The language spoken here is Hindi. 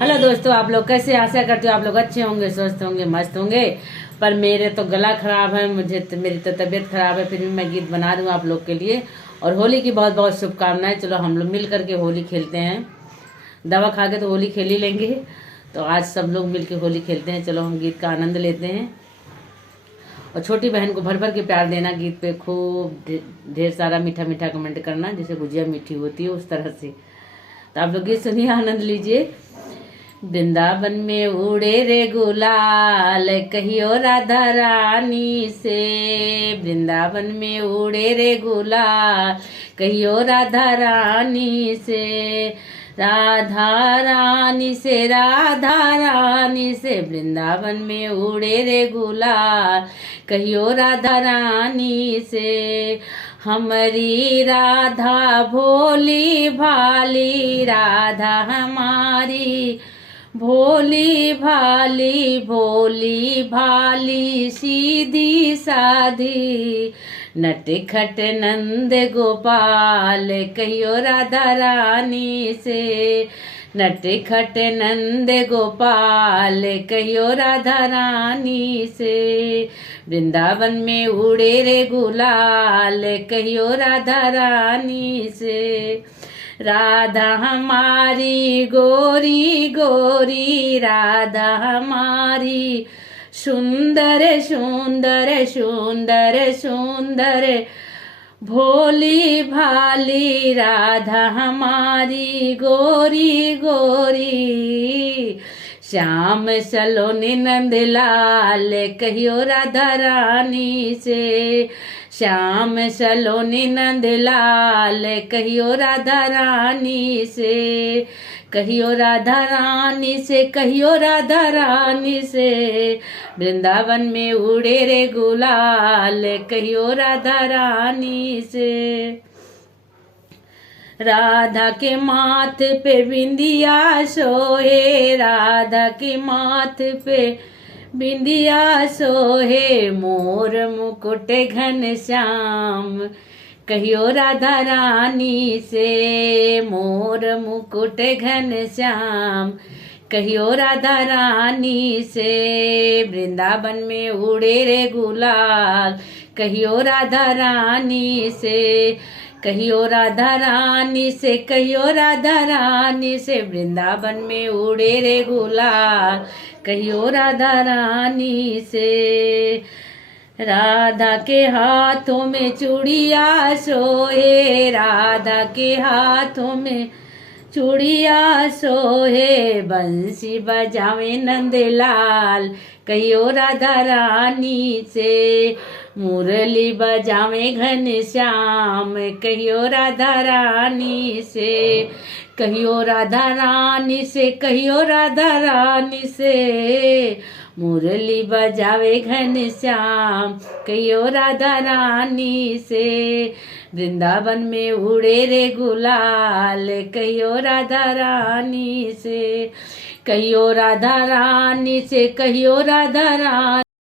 हेलो दोस्तों, आप लोग कैसे? आशा करती हूँ आप लोग अच्छे होंगे, स्वस्थ होंगे, मस्त होंगे। पर मेरे तो गला खराब है, मेरी तो तबीयत खराब है, फिर भी मैं गीत बना रही हूँ आप लोग के लिए। और होली की बहुत बहुत शुभकामनाएं। चलो हम लोग मिल करके होली खेलते हैं। दवा खा के तो होली खेल ही लेंगे, तो आज सब लोग मिल के होली खेलते हैं। चलो हम गीत का आनंद लेते हैं। और छोटी बहन को भर भर के प्यार देना, गीत पे खूब ढेर सारा मीठा मीठा कमेंट करना, जैसे गुजिया मीठी होती है उस तरह से। तो आप लोग गीत सुनिए, आनंद लीजिए। वृंदावन में उड़े रे गुलाल, कहियो राधा रानी से। वृंदावन में उड़े रे गुलाल, कहियो राधा रानी से। राधा रानी से, राधा रानी से, वृंदावन में उड़े रे गुलाल, कहियो राधा रानी से। हमारी राधा भोली भाली, राधा हमारी भोली भाली, भोली भाली, सीधी साधी, नटखट नंद गोपाल, कहियो राधा रानी से। नटखट नंद गोपाल, कहियो राधा रानी से। वृंदावन में उड़े रे गुलाल, कहियो राधा रानी से। राधा हमारी गोरी गोरी, राधा हमारी सुंदर सुंदर सुंदर सुंदर, भोली भाली, राधा हमारी गोरी गोरी। श्याम सलोनी नंद लाल, कहियो राधा रानी से। श्याम सलोनी नंद लाल, कहियो राधा रानी से। कहियो राधा रानी से, कहियो राधा रानी से। वृंदावन में उड़े रे गुलाल, कहियो राधा रानी से। राधा के माथे पे बिंदिया सोहे, राधा के माथे पे बिंदिया सोहे, मोर मुकुट घन श्याम, कहियो राधा रानी से। मोर मुकुट घन श्याम, कहियो राधा रानी से। वृंदावन में उड़े रे गुलाल, कहियो राधा रानी से। कहियो राधा रानी से, कहियो राधा रानी से। वृंदावन में उड़े रे गुलाल, कहियो राधा रानी से। राधा के हाथों में चूड़िया सोहे, राधा के हाथों में चूड़िया सोहे, बंसी बजावे नंदलाल, कहियो राधा रानी से। मुरली बजावे घन श्याम, कहियो राधा रानी से। कहियो राधा रानी से, कहियो राधा रानी से। मुरली बजावे घन श्याम, कहियो राधा रानी से। वृंदावन में उड़े रे गुलाल, कहियो राधा रानी से। कहियो राधा रानी से, कहियो राधा रानी